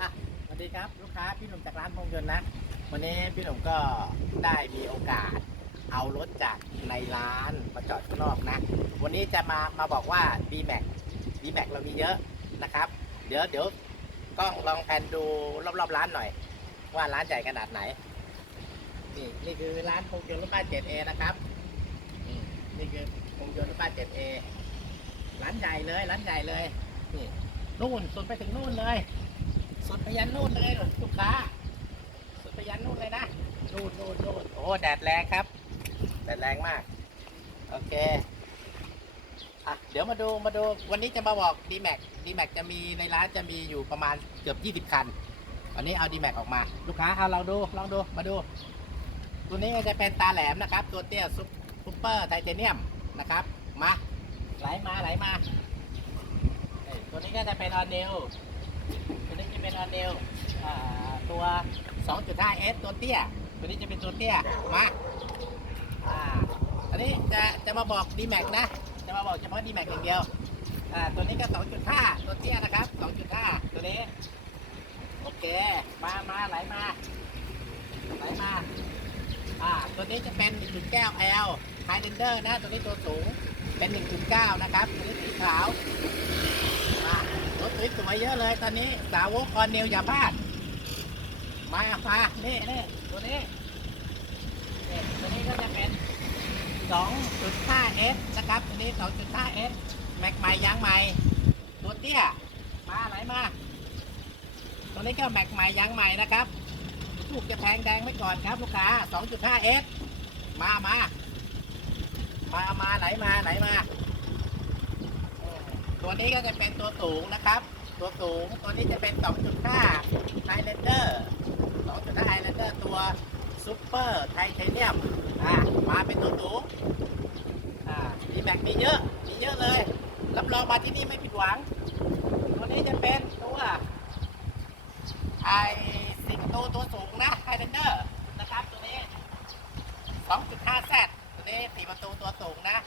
อะสวัสดีครับลูกค้าพี่หนุ่มจากร้านพงยนต์นะ วันนี้พี่หนุ่มก็ได้มีโอกาส เอารถจากในร้านมาจอดข้างนอกนะ วันนี้จะมามาบอกว่า d m a x d m a x เรามีเยอะนะครับ เดี๋ยวเดี๋ยวกล้องลองแพนดูรอบๆร้านหน่อย ว่าร้านใหญ่ขนาดไหน นี่นี่คือร้านพงยนต์รถบ้าน 7A นะครับนี่นี่คือพงยนต์รถบ้าน 7A ร้านใหญ่เลยร้านใหญ่เลยนี่นู่นสุดไปถึงนู่นเลย สุดไปยันนู่นเลยลูกค้าสุดไปยันนู่นเลยนะนู่นนู่นนู่นโอ้แดดแรงครับแดดแรงมาก โอเคอะเดี๋ยวมาดูมาดูวันนี้จะมาบอก d m a x d m a x จะมีในร้านจะมีอยู่ประมาณเกือบ20 คันวันนี้เอา d m a x ออกมา ลูกค้าเอาลองดูลองดูมาดู ตัวนี้จะเป็นตาแหลมนะครับ ตัวเตี้ยซุปซุปเปอร์ไทเทเนียมนะครับ มาไหลมาไหลมาตัวนี้ก็จะเป็นออนเนล ตัวนี้จะเนลตัว 2.5S ตัวเตี้ย ตัวนี้จะเป็นตัวเตี้ย มาอันนี้จะจะมาบอก d m a x นะ จะมาบอกเฉพาะ d m a x อย่างเดียวอ่าตัวนี้ก็ 2.5 ตัวเตี้ยนะครับ 2.5 ตัวนี้ โอเค มา มาไหลมา ไหลมา อ่า ตัวนี้จะเป็น 1.9 L Highlander นะ ตัวนี้ตัวสูง เป็น 1.9 นะครับ ตัวนี้สีขาว สวยๆเยอะเลยตอนนี้ สาวกคอนเนลอย่าพลาด มามานี่นี่ตัวนี้นี่ตัวนี้ก็จะเป็น 2.5S นะครับ ตัวนี้ 2.5S แม็กใหม่ยางใหม่ ตัวเตี้ย มาไหลมา ตัวนี้ก็แม็กใหม่ยางใหม่นะครับถูกจะแพงแดงไว้ก่อนครับลูกค้า 2.5S มามามามาไหลมาไหลมา ตัวนี้ก็จะเป็นตัวสูงนะครับ ตัวสูงตัวนี้จะเป็น 2.5 Highlander 2.5 Highlander ตัวซูเปอร์ไทเทเนียมมาเป็นตัวสูงอ่ามีแบกมีเยอะ มีเยอะเลย รับรองมาที่นี่ไม่ผิดหวัง ตัวนี้จะเป็นตัวไอสิงโตตัวสูงนะไฮเดนเดอร์นะครับตัวนี้ 2.5แซดตัวนี้สี่ประตูตัวสูงนะ